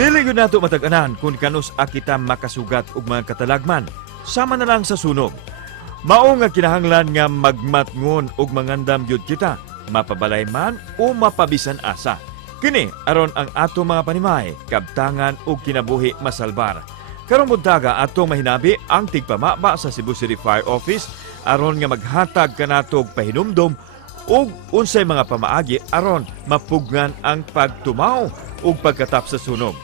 Dili yun nato matag-anan kung kanus kita makasugat og mga katalagman. Sama na lang sa sunog. Mao nga kinahanglan nga magmatngon og mangandam yun kita, mapabalay man o mapabisan asa. Kini aron ang ato mga panimay, kabtangan o kinabuhi masalbar. Karong buntaga atong mahinabi ang tigpamaba sa Cebu City Fire Office aron nga maghatag kanatog pahinumdom ug unsay mga pamaagi aron mapugnan ang pagtumaw ug pagkatap sa sunog.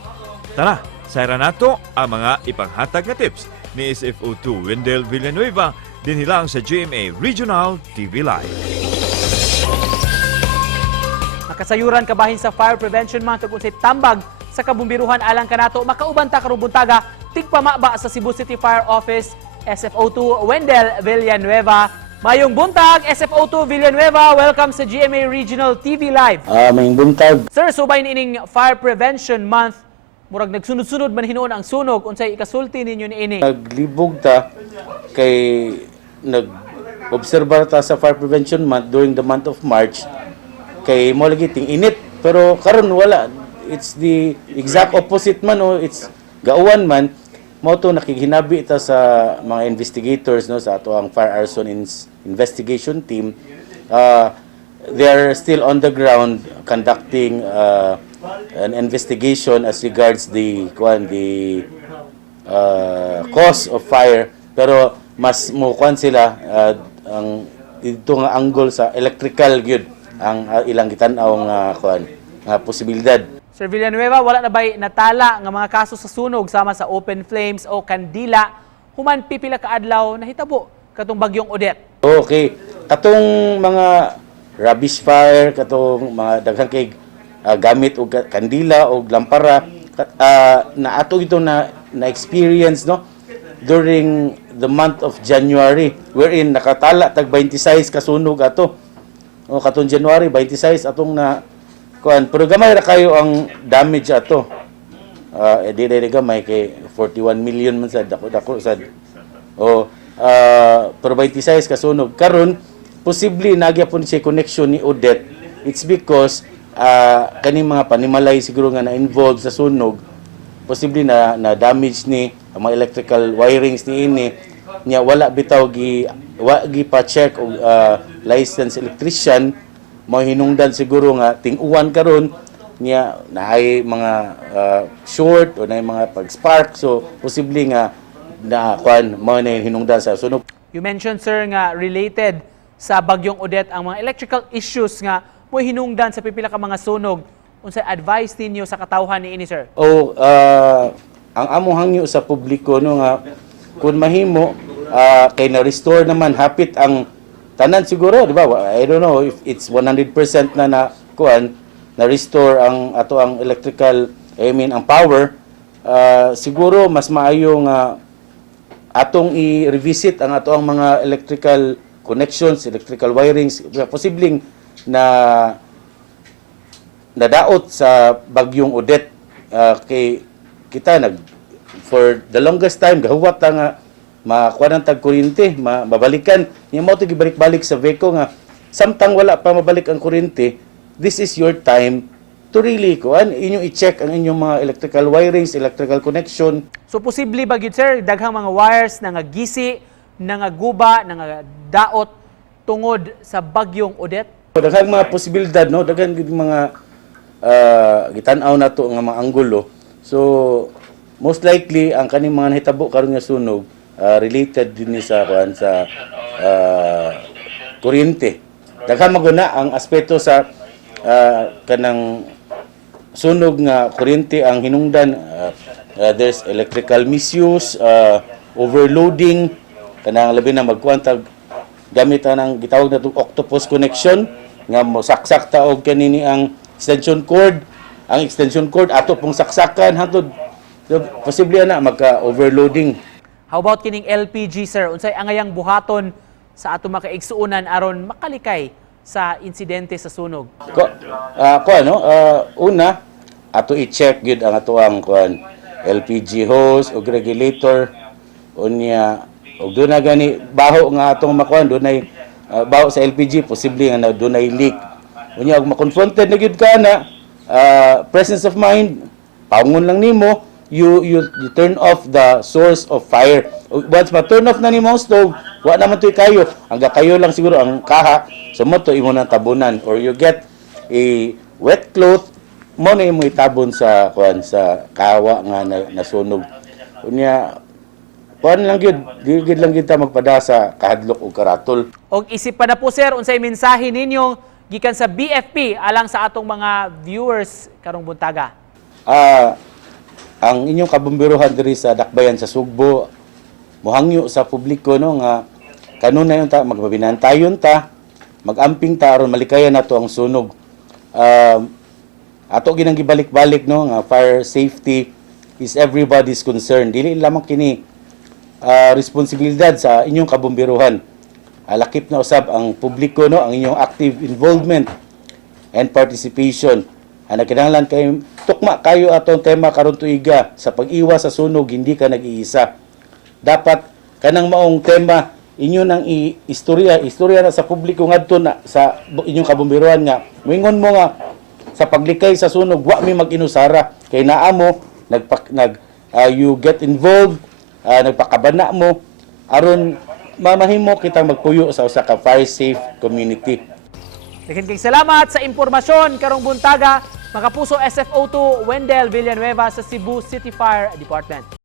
Tara, sayra nato ang mga ipanghatag nga tips ni SFO2 Wendell Villanueva din hilang sa GMA Regional TV Live. Makasayuran kabahin sa Fire Prevention Month ug unsay tambag sa kabumbiruhan alang kanato makauban ta karong buntaga tigpamaba sa Cebu City Fire Office SFO2 Wendell Villanueva. Mayong buntag SFO2 Villanueva, welcome sa GMA Regional TV Live. Mayong buntag. Sir, subay niining Fire Prevention Month, murag nagsunod-sunod man hinuon ang sunog, unsay ikasulti ninyo niini? Naglibog ta kay nag-obserbar ta sa Fire Prevention Month during the month of March kay mo lagi ting init pero karon wala, it's the exact opposite man o it's gauwan man mo to nakiginabi ta sa mga investigators no sa ato ang fire arson investigation team. They are still on the ground conducting an investigation as regards the cause of fire, pero mas mukuan sila ang dito nga angle sa electrical gyud ang ilang gitan-aw nga posibilidad. Sir Villanueva, wala na ba'y natala nga mga kaso sa sunog sama sa open flames o kandila human pipila ka adlaw nahitabo katong bagyong Odette? Okay, katong mga rubbish fire, katong mga daghang kay gamit og kandila o lampara na ato ito na experience no during the month of January wherein nakatala tag 26 ka sunog ato. O katong January 26 atong na kuan pero gamay ra kayo ang damage ato. Di gamay kay 41 million man sad dako sad. O pero 26 ka sunog karon posible nagyapon siya connection ni Odette. It's because kaning mga panimalay siguro nga na-involved sa sunog, posible na damage ni ang mga electrical wirings ni ini nya wala bitaw gi pa-check og licensed electrician mo hinungdan siguro nga ting-uwan karon niya naay mga short o naay mga pag-spark, so posible nga na kuan mo na hinungdan sa sunog. You mentioned, sir, nga related sa bagyong Odette ang mga electrical issues nga mo hinungdan sa pipila ka mga sunog. Unsay advice ninyo sa katawhan niini, sir? Ang among hangyo sa publiko no nga kun mahimo kay na-restore naman hapit ang tanan siguro, di ba? I don't know if it's 100% na kuan na-restore ang ato ang electrical, ang power. Siguro mas maayo nga atong i-revisit ang ato ang mga electrical connections, electrical wirings, posibleng na nadaot sa bagyong Odette. Kay kita for the longest time gahuwat ta nga makuha ng tag-kuryente, mabalikan. Yung mo ito gibalik-balik sa VECO nga, samtang wala pa mabalik ang kuryente, this is your time to really inyong i-check ang inyong mga electrical wirings, electrical connection. So posible ba gyud, sir, daghang mga wires na nga gisi, na nga guba, na nga daot tungod sa bagyong Odette? Daghang mga posibilidad, no? Daghang mga gitan-aw na to nga mga anggulo. So most likely ang kaning mga nahitabo karon nga sunog related din sa kuryente. Daghang maguna ang aspeto sa kanang sunog nga kuryente ang hinungdan. There's electrical misuse, overloading, kanang labi na magkuantag gamit ang gitawag na octopus connection nga mosaksak ta og kanini ang extension cord. Ang extension cord ato pong saksakan hatod posible na magka-overloading. How about kining LPG, sir? Unsay angayang buhaton sa ato makaigsuunan aron makalikay sa insidente sa sunog? Una, ato i-check gyud ang ato ang LPG hose o regulator unya og doon na gani baho nga atong makuan doon ay baho sa LPG posible nga doon ay leak unya og makonfronted na gyud ka na presence of mind paungon lang nimo, you turn off the source of fire. Once ma-turn off na nimo ang stove, wa naman to'y kayo. Hanggang kayo lang siguro ang kaha, so mo to imo nang tabunan. Or you get a wet cloth, mo na imo itabon sa sa kawa nga nasunog. Unya, kuan lang gyud, di lang kita magpada sa kahadlok o karatol. Og isip pa na po sir, unsay mensahe ninyo gikan sa BFP alang sa atong mga viewers karong buntaga. Ang inyong kabumbiruhan diri sa Dakbayan sa Sugbo, mohangyo sa publiko no nga kanunay ta magbabinantayon ta, magamping ta aron malikayan nato ang sunog. Ato ginang gibalik-balik no nga fire safety is everybody's concern. Dili lamang kini responsibilidad sa inyong kabumbiruhan. Lakip na usab ang publiko no ang inyong active involvement and participation. Kinahanglan kay tukma kayo atong tema karon tuiga sa pag-iwas sa sunog, hindi ka nag-iisa. Dapat kanang maong tema inyo nang istorya na sa publiko ngadto na sa inyong kabumbiruhan nga moingon mo nga sa paglikay sa sunog wa mi mag-inusara kay naa mo you get involved, nagpakabana mo aron mamahimo kitang magpuyo sa usa ka fire safe community. Daghang kay salamat sa impormasyon karong buntaga, mga kapuso SFO2 Wendell Villanueva sa Cebu City Fire Department.